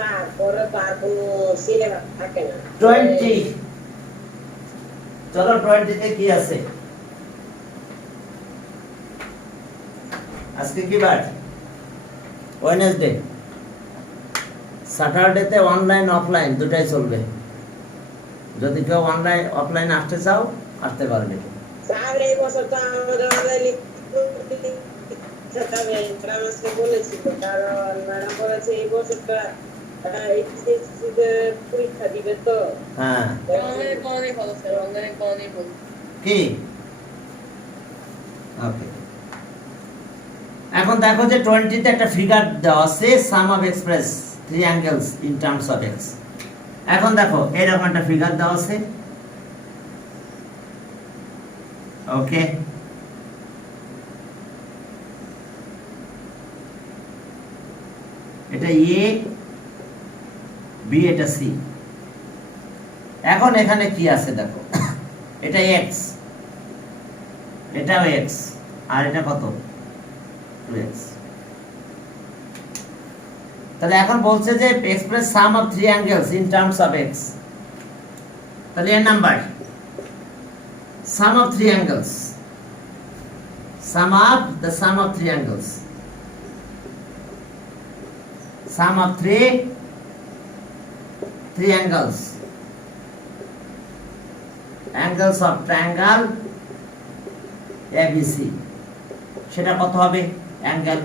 তারপরে তো আর কোনো সিলেবাস থাকে না। 20 চলো 20 তে কি আছে আজকে কি বার ওয়েডনেসডে স্যাটারডে তে অনলাইন অফলাইন দুটাই চলবে যদি কেউ অনলাইন অফলাইন আসতে চাও আসতে পারবে স্যার এই বছর তো আমাদের অনলাইন বলেছিল কারণ ম্যাডাম বলেছে এই বছরটা পরীক্ষা দিবে তো হ্যাঁ কি ওকে এখন দেখো যে 20 তে একটা ফিগার দেওয়া আছে sum of express three angles in terms of x এখন দেখো এরকম একটা ফিগার দেওয়া আছে ওকে এটা এ বি এটা সি এখন এখানে কি আছে দেখো এটা এক্স এটাও এক্স আর এটা কত 2x তাহলে এখন বলছে যে express some of three angles in terms of x তাহলে এর number sum of three angles sum of three angles sum of three angles angles of triangle ABC সেটা কত হবে angle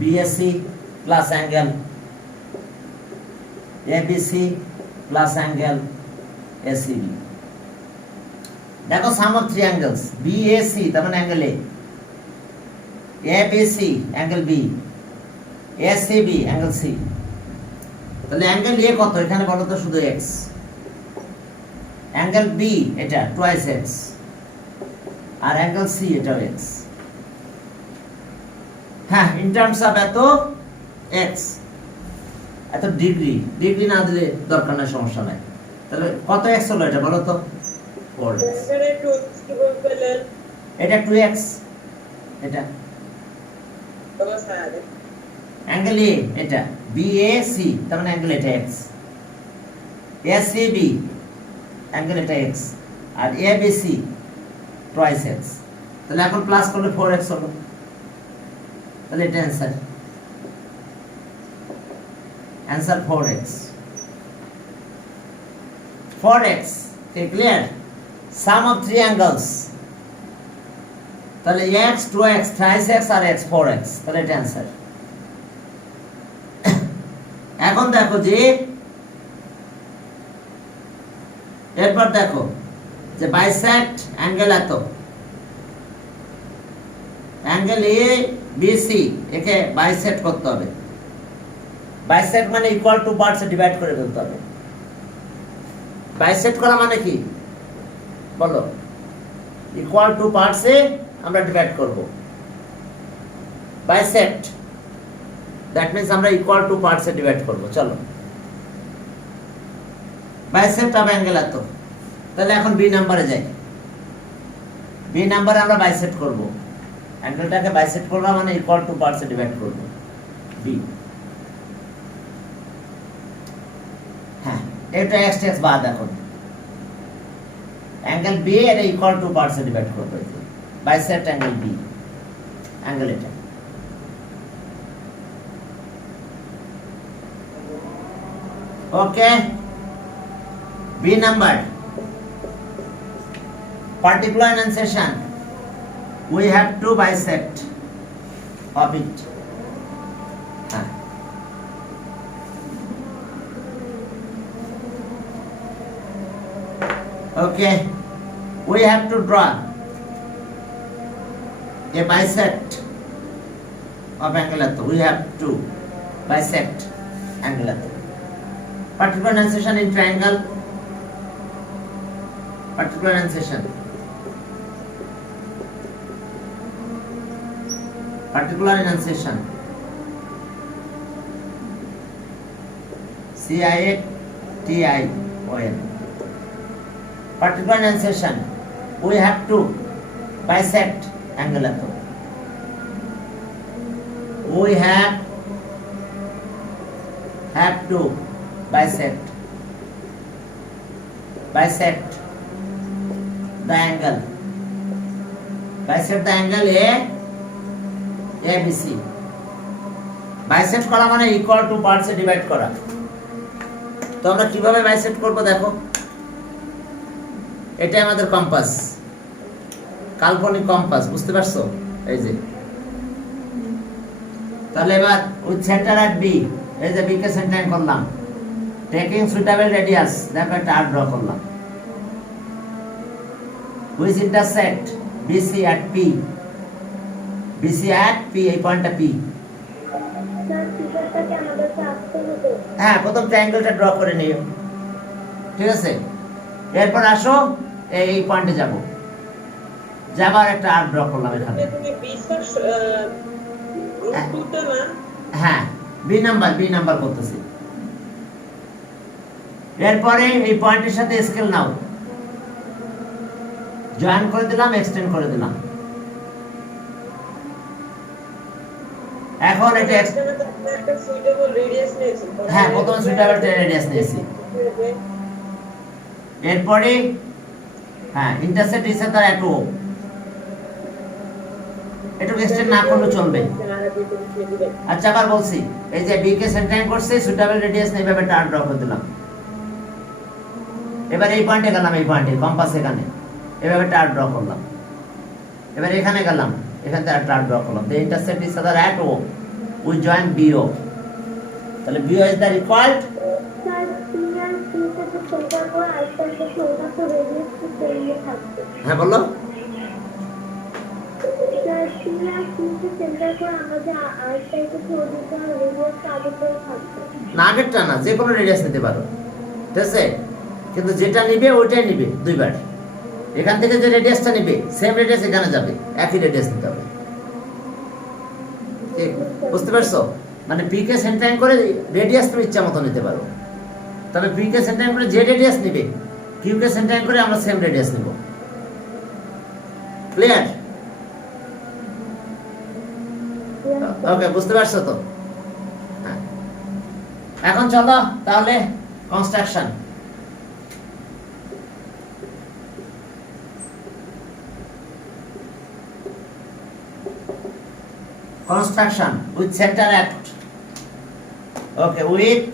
BAC plus angle ABC plus angle ACB দেখো sum of three angles BAC তার মানে angle A ABC angle B ACB angle C তাহলে angle A কত এখানে বলো তো শুধু x অ্যাঙ্গেল B এটা টুয়াইস x আর অ্যাঙ্গেল C এটাও x হ্যাঁ ইন টার্মস অফ এত x এত ডিগ্রি না দিলে দরকার নাই সমস্যা নাই তাহলে কত x হলো এটা বলো তো 4x এটা 2x এটা অ্যাঙ্গেল A এটা BAC তার মানে অ্যাঙ্গেল এটা x ACB অ্যাঙ্গেল এটা x আর ABC টুয়াইস x তাহলে এখন প্লাস করলে 4x হলো তাহলে এটা answer 4x clear sum of three angles তাহলে x 2x thrice x আর x 4x তাহলে এটা অ্যানসার এখন দেখো যে এরপর দেখো যে বাইসেক্ট অ্যাঙ্গেল এত অ্যাঙ্গেল এ বিসি একে বাইসেক্ট করতে হবে বাইসেক্ট মানে ইকুয়াল টু পার্টস এ ডিভাইড করে ফেলতে হবে বাইসেক্ট করা মানে কি বলো ইকুয়াল টু পার্টসে আমরা ডিভাইড করব বাইসেক্ট দ্যাট মিন্স আমরা ইকুয়াল টু পার্টসে ডিভাইড করব চলো বাইসেক্ট অফ অ্যাঙ্গেল এত তাহলে এখন বি নাম্বারে যাই বি নাম্বারে আমরা বাইসেক্ট করব অ্যাঙ্গেলটাকে বাইসেক্ট করব মানে ইকুয়াল টু পার্টসে ডিভাইড করব বি হ্যাঁ এটা x x বাদ এখন অ্যাঙ্গেল বি এটা ইকুয়াল টু পার্টসে ডিভাইড করবে বাইসেক্ট অ্যাঙ্গেল বি অ্যাঙ্গেল এটা okay B number particular enunciation we have to bisect of it okay we have to draw a bisect of angle at we have to bisect angle at particular enunciation in triangle particular enunciation CIATION particular enunciation we have to bisect angle at we have have to bisect the angle ABC. Bisect করা মানে equal to পার্টসে divide করা। তো আমরা কিভাবে bisect করব দেখো, এটা আমাদের কম্পাস, কাল্পনিক কম্পাস, বুঝতে পারছো? এই যে তাহলে এবার উইথ সেন্টার এট বি, এই যে বি কে সেন্টার করলাম, টেকিং সুইটেবল রেডিয়াস, দেখো একটা আর্ক ড্র করলাম, which intersect BC at P, এই পয়েন্টটা পি। হ্যাঁ, প্রথম ট্রায়াঙ্গেলটা ড্র করে নিও, ঠিক আছে? এরপর আসো এই পয়েন্টে যাব, যাবার একটা আর্ক ড্র করলাম এখানে। হ্যাঁ, বি নাম্বার করতেছি। এরপরে এই পয়েন্টের সাথে স্কেল নাও, জয়েন করে দিলাম, এক্সটেন্ড করে দিলাম। এখন এটা একটা সুইটেবল রেডিয়াস নিয়েছি। হ্যাঁ, প্রথম সুইটেবল রেডিয়াস নিয়েছি। এরপরে হ্যাঁ, ইন্টারসেক্ট ইজ তার এটু এক্সটেন্ড না করলে চলবে। আচ্ছা, আবার বলছি, এই যে বি কে সেন্টার করছে, সুইটেবল রেডিয়াস নিয়ে এভাবে টার্ন ড্র করে দিলাম। এবার এই পয়েন্টে গেলাম, এই পয়েন্টে কম্পাস এখানে এভাবে টার্ন ড্র করলাম। এবার এখানে গেলাম, এখান থেকে টার্ন ড্র করলাম। The intersect is other at O, we join BO. তাহলে বিও ইজ দ্য রিকোয়ার্ড। হ্যাঁ, বলো। না, আগেরটা না, যে কোনো রেডিয়াস নিতে পারো, ঠিক আছে? কিন্তু যেটা নিবে ওইটাই নিবে দুইবার। এখান থেকে যে রেডিয়াসটা নিবে সেম রেডিয়াস এখানে যাবে, একই রেডিয়াস নিতে হবে। ঠিক, বুঝতে পারছো? মানে পি কে সেন্টার করে রেডিয়াস তুমি ইচ্ছা মতো নিতে পারো, তবে পি কে সেন্টার করে যে রেডিয়াস নিবে কিউ কে সেন্টার করে আমরা সেম রেডিয়াস নিব। ক্লিয়ার? ওকে, বুঝতে পারছো তো? হ্যাঁ, এখন চলো তাহলে construction. Construction with center at, okay, with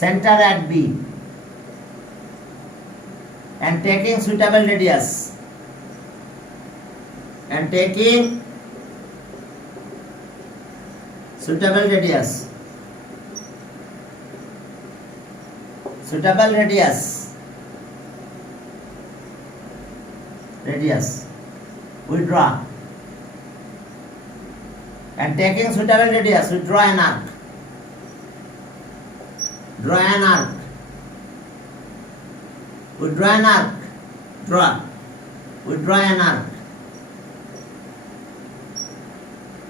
center at B and taking suitable radius, suitable radius we draw, and taking suitable radius we draw an arc, we draw an arc,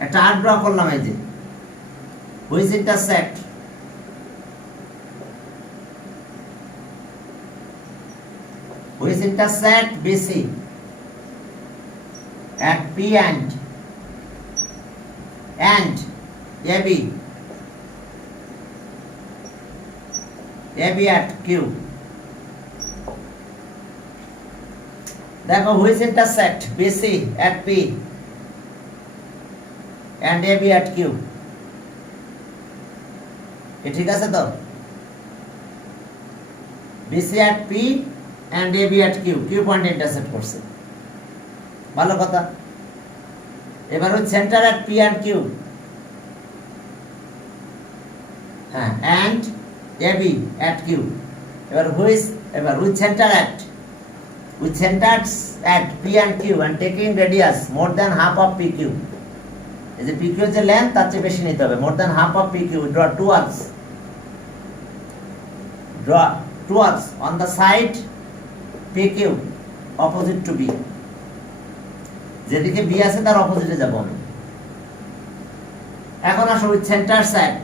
একটা arc draw করলাম, এই যে which intersect BC at P and AB at Q. দেখো, which intersect BC at P and AB at Q. ঠিক আছে তো? BC at P and AB at Q point intersect করছে, ভালো কথা। এবার ওই centre at P and Q, হ্যাঁ, and AB at Q। এবার with centers at P and Q and taking radius more than half of PQ, এই যে PQ যে লেন্থ তার চেয়ে বেশি নিতে হবে, more than half of PQ, draw two arcs on the side PQ opposite to B, যেদিকে B আছে তার অপোজিটে যাব আমি। এখন আসো উইথ সেন্টার সেট,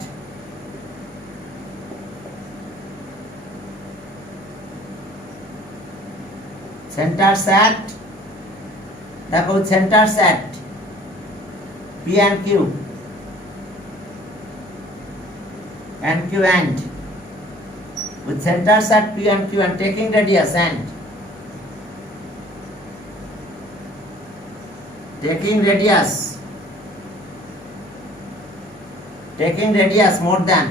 দেখো centre set P and Q. And Q and. With centers at P and Q and taking radius and. Taking radius more than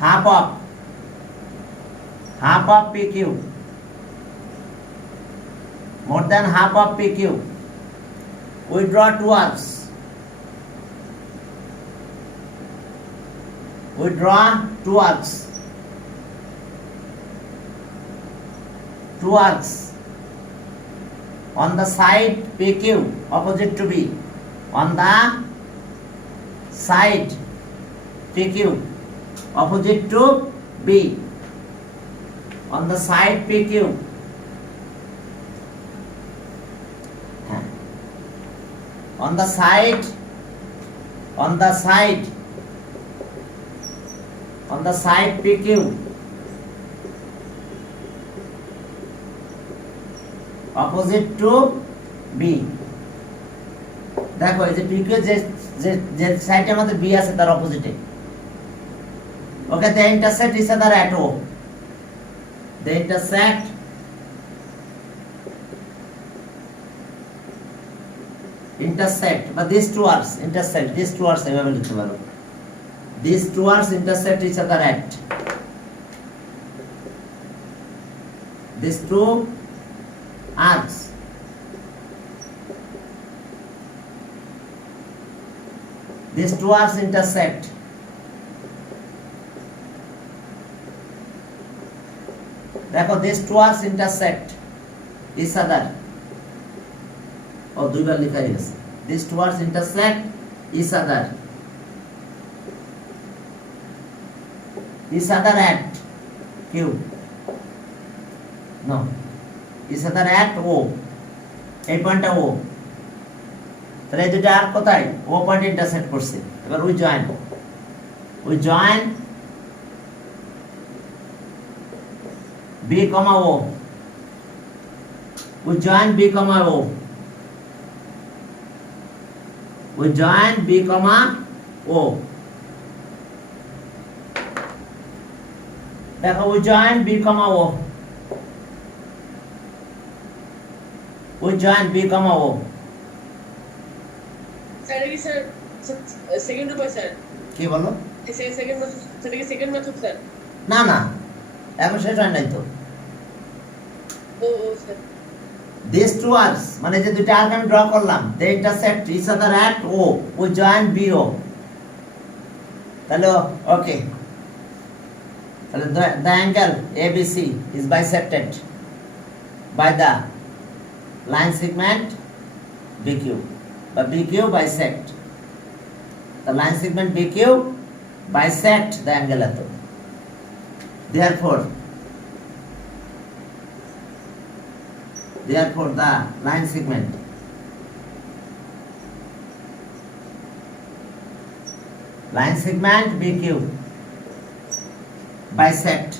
half of PQ, more than half of PQ. We draw two arcs. Two arcs on the side PQ opposite to B. On the side PQ opposite to B. On the side PQ. On the side PQ opposite to B. দেখো এই যে PQ যে সাইডে আমাদের B আছে তার অপোজিটে। ওকে, they intersect each other at O. They intersect but these two arcs এভাবে লিখতে পারো। These two arcs intersect each other at. These two arcs intersect. দেখো these two arcs intersect each other. দুইবার লেখা হয়ে গেছে। These two arcs intersect each other at Q. No, each other at O. এই পয়েন্টটা O। তাহলে এই দুটো আর্ক কোথায়? O পয়েন্টে ইন্টারসেক্ট করছে। এবার we join B, O. We join B, O. We join B, O. দেখো we join B, O. We join B, O. Sir কি স্যার সেকেন্ড উপায় স্যার? কি বলো? সেকেন্ড মেথড, সেটা কি সেকেন্ড মেথড স্যার? না এখন শেষ হয় নাই তো। ও স্যার, these two arcs মানে যে দুটো আর্ক আমি ড্র করলাম, they intersect each other at O. We join BO. তাহলে ওকে, তাহলে the angle ABC is bisected by the line segment BQ. But BQ bisect the line segment BQ bisect the angle at O. Therefore the line segment BQ bisect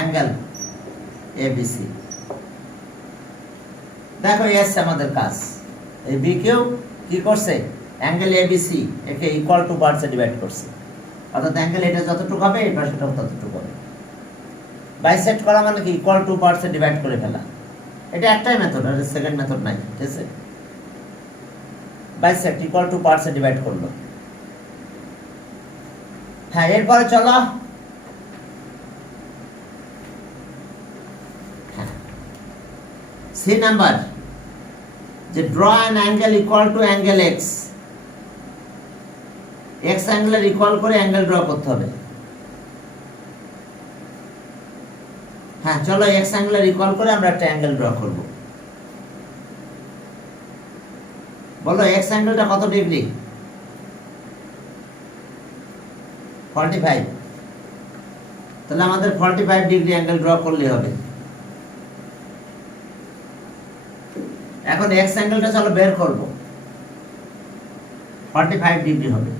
angle ABC. দেখো S আমাদের কাজ, এই BQ কি করছে? Angle ABC একে equal to পার্টসে divide করছে, অর্থাৎ অ্যাঙ্গেল এটা যতটুকু হবে এই পাশেটাও ততটুকু হবে। বাইসেক্ট করা মানে কি? ইকুয়াল টু পার্টসে ডিভাইড করে ফেলা। এটা একটাই মেথড, আর সেকেন্ড মেথড নাই, ঠিক আছে? বাইসেক্ট ইকুয়াল টু পার্টসে ডিভাইড করলো। হ্যাঁ, এরপরে চলো সি নাম্বার, যে draw an angle equal to angle X. X অ্যাঙ্গেলের ইকুয়াল করে অ্যাঙ্গেল ড্র করতে হবে। হ্যাঁ চলো, এক্স অ্যাঙ্গেলের ইকুয়াল করে আমরা একটা অ্যাঙ্গেল ড্র করব। বলো এক্স অ্যাঙ্গেলটা কত ডিগ্রি? 45। তাহলে আমাদের 45 ডিগ্রি অ্যাঙ্গেল ড্র করলে হবে। এখন এক্স অ্যাঙ্গেলটা চলো বের করব। 45 ডিগ্রি হবে।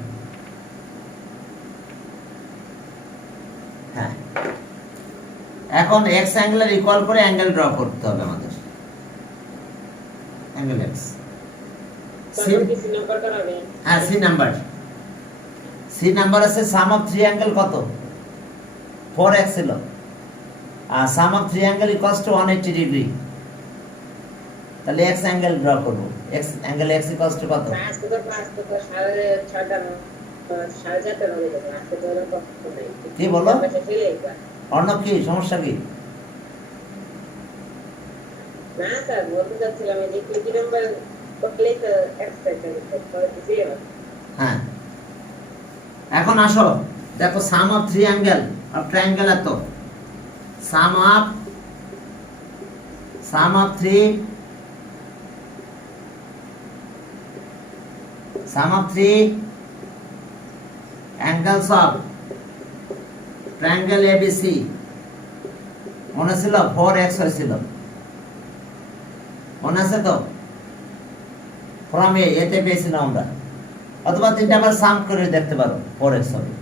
হ্যাঁ, এখন এক্স অ্যাঙ্গেলের ইকুয়াল করে অ্যাঙ্গেল ড্র করতে হবে আমাদের, অ্যাঙ্গেল এক্স। তারপর কি সি নাম্বার করাবে? হ্যাঁ, সি নাম্বার, সি নাম্বার আছে সাম অফ থ্রি অ্যাঙ্গেল কত, 4x ছিল, আর sum of three angle equals to 180 degree. তাহলে এক্স অ্যাঙ্গেল ড্র করব, X angle X equals to কত? আজকে তো 6:30 4:30 হয়ে যাবে, আজকে তো এরকম কষ্ট নেই। কি বলো? শেষ হয়ে যাবে। অর্ণব, কি সমস্যা কি? না স্যার, বলতে চাচ্ছিলাম এই যে কি নাম্বার করলে তো এক্সট্রা করে দিতে হবে। হ্যাঁ, এখন আসো দেখো, sum of three angle of triangle এত, sum of three angles of triangle ABC মনে ছিল 4x হয়েছিল, মনে আছে তো? ফ্রম এতে পেয়েছিলাম আমরা, অথবা তিনটা আবার সাম করে দেখতে পারো 4x হবে।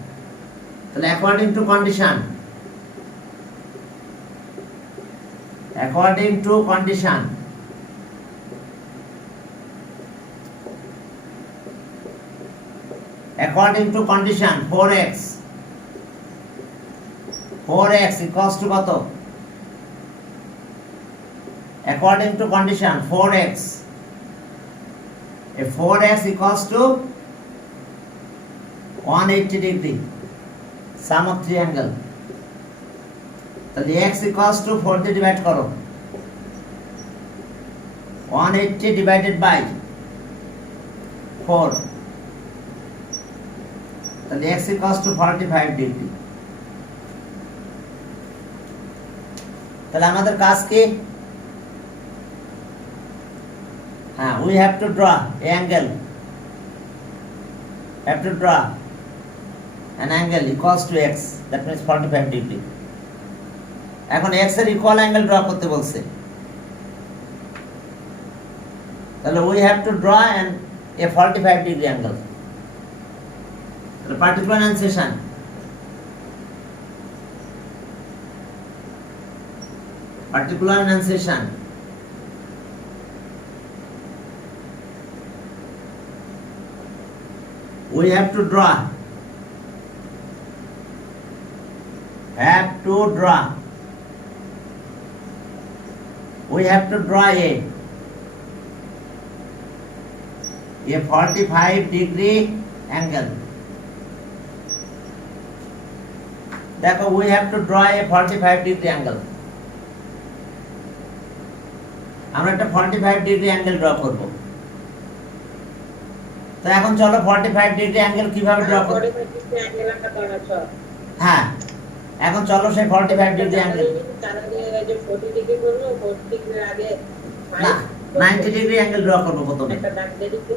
তাহলে according to condition, according to condition, according to condition 4x equals to কত? according to condition 4x, a 4x equals to 180 degree, sum of three angle। তাহলে x equals to 4 দিয়ে ডিভাইড করো, 180 ডিভাইডেড বাই 4, তাহলে x equals to 45 degree. তাহলে আমাদের কাজ কি? হ্যাঁ, we have to draw a angle, an angle equals to x, that means 45 degree। এখন x এর ইকুয়াল অ্যাঙ্গেল ড্র করতে বলছে, তাহলে we have to draw a 45 degree angle। তাহলে particular এনান্সিয়েশন, we have to draw a 45 degree angle। দেখো, we have to draw a 45 degree angle। আমরা একটা 45 degree angle draw করব। তো এখন চলো 45 ডিগ্রি অ্যাঙ্গেল কিভাবে ড্র করব? 45 ডিগ্রি অ্যাঙ্গেল একটা বানাচ্ছো। হ্যাঁ, এখন চলো সেই 45 ডিগ্রি অ্যাঙ্গেল, তার আগে যে 40 ডিগ্রি করব, 40 ডিগ্রির আগে না 90 ডিগ্রি অ্যাঙ্গেল ড্র করব প্রথমে। একটা দাগ দিয়ে দিচ্ছি,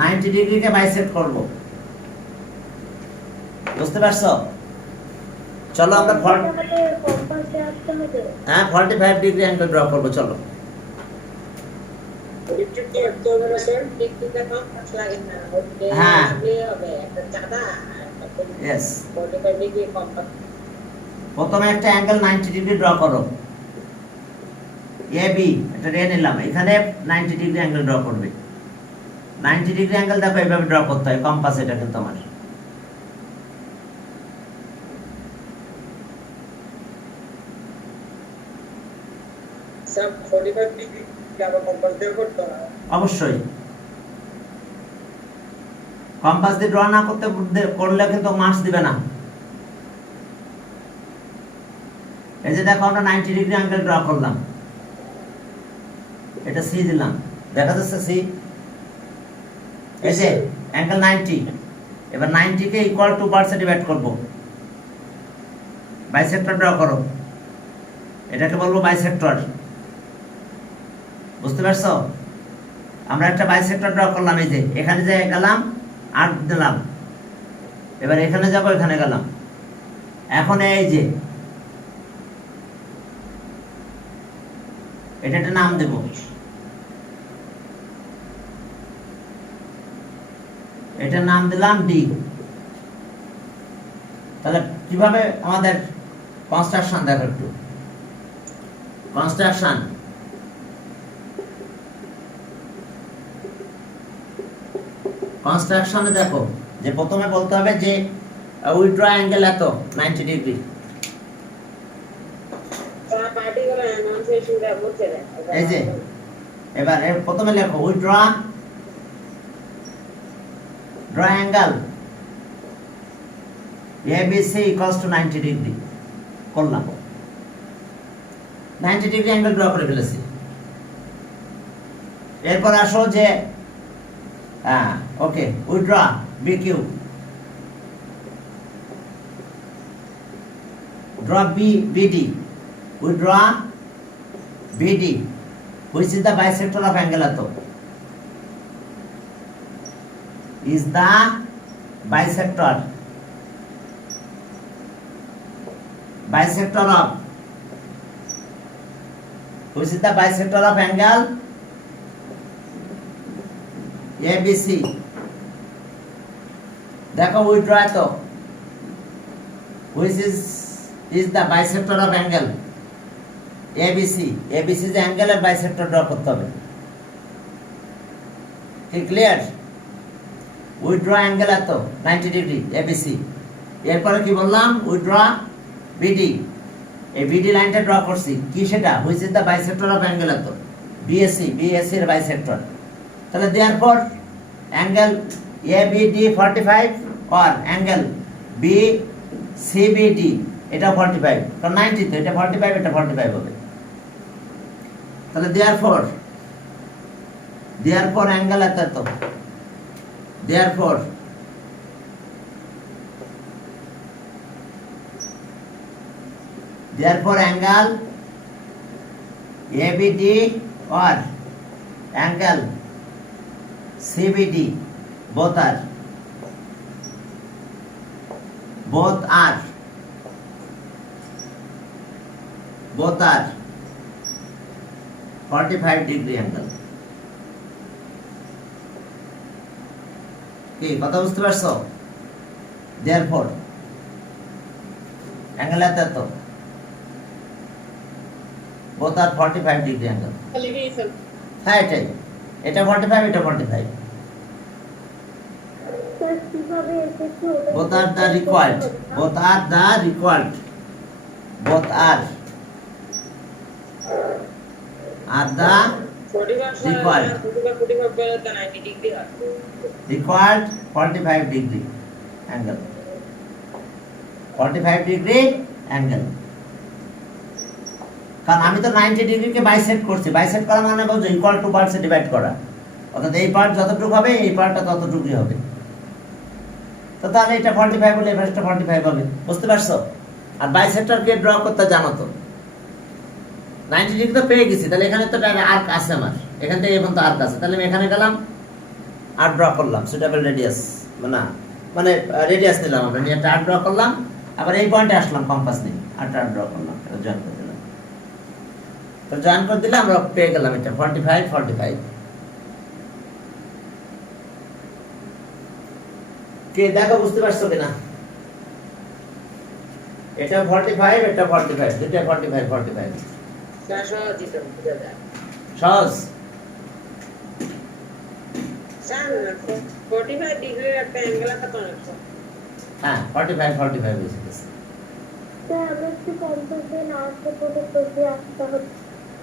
90 ডিগ্রিকে বাইসেক্ট করব, বুঝতে পারছো? চলো আমরা 45 ডিগ্রি অ্যাঙ্গেল ড্র করব। চলো, হ্যাঁ, यस, প্রথমে একটা অ্যাঙ্গেল 90 ডিগ্রি ড্র করো, AB এটা রে নিলাম, এখানে 90 ডিগ্রি অ্যাঙ্গেল ড্র করবে। 90 ডিগ্রি অ্যাঙ্গেল দেখো এইভাবে ড্র করতে হয়, কম্পাস এটা কিন্তু আমার। সব 45 ডিগ্রি আবার কম্পাস দিয়ে করতে হয়। অবশ্যই কম্পাস দিয়ে ড্র না করলে কিন্তু মার্কস দিবে না। এই যে দেখো, আমরা 90 ডিগ্রি অ্যাঙ্গেল ড্র করলাম, এটা সি দিলাম, দেখা যাচ্ছে সি, এই যে অ্যাঙ্গেল 90। এবার 90 কে ইকুয়াল টু পার্টসে ডিভাইড করব, বাইসেক্টর ড্র করো, এটাকে বলবো বাইসেক্টর। বুঝতে পারছো? আমরা একটা বাইসেক্টর ড্র করলাম, এই যে এখানে যে গেলাম আর দিলাম, এবার এখানে যাব, এখানে গেলাম, এখন এই যে এটা একটা নাম দেব, এটা নাম দিলাম ডি। তাহলে কিভাবে আমাদের কনস্ট্রাকশন দেখো একটু কনস্ট্রাকশন কনস্ট্রাকশনে দেখো যে প্রথমে বলতে হবে যে উইথড্র অ্যাঙ্গেল এত 90 ডিগ্রি পার্টিকুলার অ্যানাউন্সিয়েশনটা বলতে দেয় এই যে এবার এর প্রথমে লেখো withdraw draw angle ABC equals to 90 degree করলাম 90 ডিগ্রি অ্যাঙ্গেল ড্র করে ফেলেছি এরপর আসো যে ওকে withdraw BQ draw BD withdraw BD which is the bisector of angle atto is the bisector of which is the bisector of angle ABC দেখো withdraw atto which is the bisector of angle ABC ABC যে অ্যাঙ্গেলের bisector draw করতে হবে ঠিক clear withdraw angle এত 90 degree ABC এরপরে কি বললাম withdraw BD এই BD লাইনটা ড্র করছি কি সেটা which is the bisector of angle এত BAC এর বাইসেক্টর তাহলে therefore angle ABD 45 or angle BCBD এটা 45 কারণ 90 তো এটা 45 এটা 45 হবে তাহলে দেয়ারফর অ্যাঙ্গেল এত therefore angle ABD or angle CBD both are 45 degree angle কি কথা বুঝতে পারছো therefore angle এত both are 45 degree angle হ্যাঁ এটাই এটা 45 এটা 45 both are the required both are the required required 45 degree angle 45 degree angle কারণ আমি তো 90 ডিগ্রিকে বাইসেক্ট করছি বাইসেক্ট করা মানে বলছো ইকুয়াল টু পার্টসে ডিভাইড করা অর্থাৎ এই পার্ট যতটুকু হবে এই পার্টটা ততটুকুই হবে তো তাহলে এটা 45 হলে এভারেজটা 45 হবে বুঝতে পারছো আর বাইসেক্টরকে ড্র করতে জানো তো 90 ডিগ্রি তো পেয়ে গেছি তাহলে এখানে তো আর্ক আছে আমার এখান থেকে এখন তো আর্ক আছে তাহলে আমি এখানে গেলাম আর ড্র করলাম সুটেবল রেডিয়াস মানে রেডিয়াস নিলাম আমরা নিয়ে একটা আর্ক ড্র করলাম আবার এই পয়েন্টে আসলাম কম্পাস নিয়ে আর্ক ড্র করলাম এটা জয়েন করে দিলাম তো জয়েন করে দিলে আমরা পেয়ে গেলাম এটা 45 কে দেখো বুঝতে পারছো কিনা এটা 45 এটা 45 দুটো 45 সহজ 45 ডিগ্রির একটা অ্যাঙ্গেল কত আছে হ্যাঁ 45 হয়েছে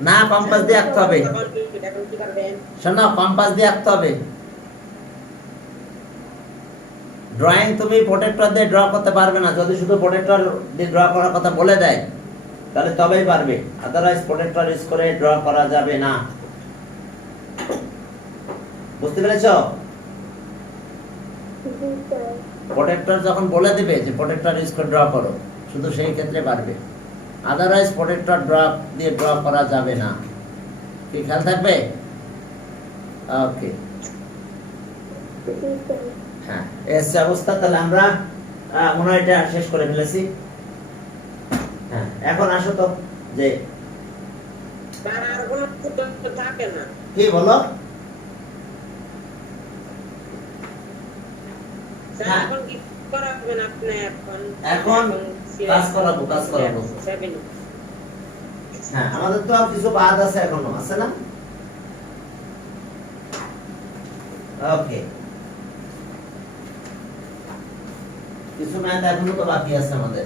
না কম্পাস দিয়ে আঁকতে হবে শোনো কম্পাস দিয়ে আঁকতে হবে ড্রয়িং তুমি প্রোটেক্টর দিয়ে ড্র করতে পারবে না যদি শুধু প্রোটেক্টর দিয়ে ড্র করার কথা বলে দেয় তাহলে তবেই পারবে আদারওয়াইজ প্রোটেক্টর ইউজ করে ড্র করা যাবে না বুঝতে পেরেছো প্রোটেক্টর যখন বলে দিবে যে প্রোটেক্টর ইউজ করে ড্র করো শুধু সেই ক্ষেত্রে পারবে আদারওয়াইজ প্রোটেক্টর দিয়ে ড্র করা যাবে না কি খেয়াল থাকবে ওকে হ্যাঁ এসে অবস্থা তাহলে আমরা মনে হয় এটা শেষ করে ফেলেছি হ্যাঁ এখন আসো তো যে আর কোনো সূত্র থাকে না কি বলো এখন কি করাবেন আপনি এখন? এখন কাজ করাবো। 7 হ্যাঁ, আমাদের তো কিছু বাদ আছে এখনো, আছে না? ওকে, কিছু ম্যাথ এখনো তো বাকি আছে আমাদের।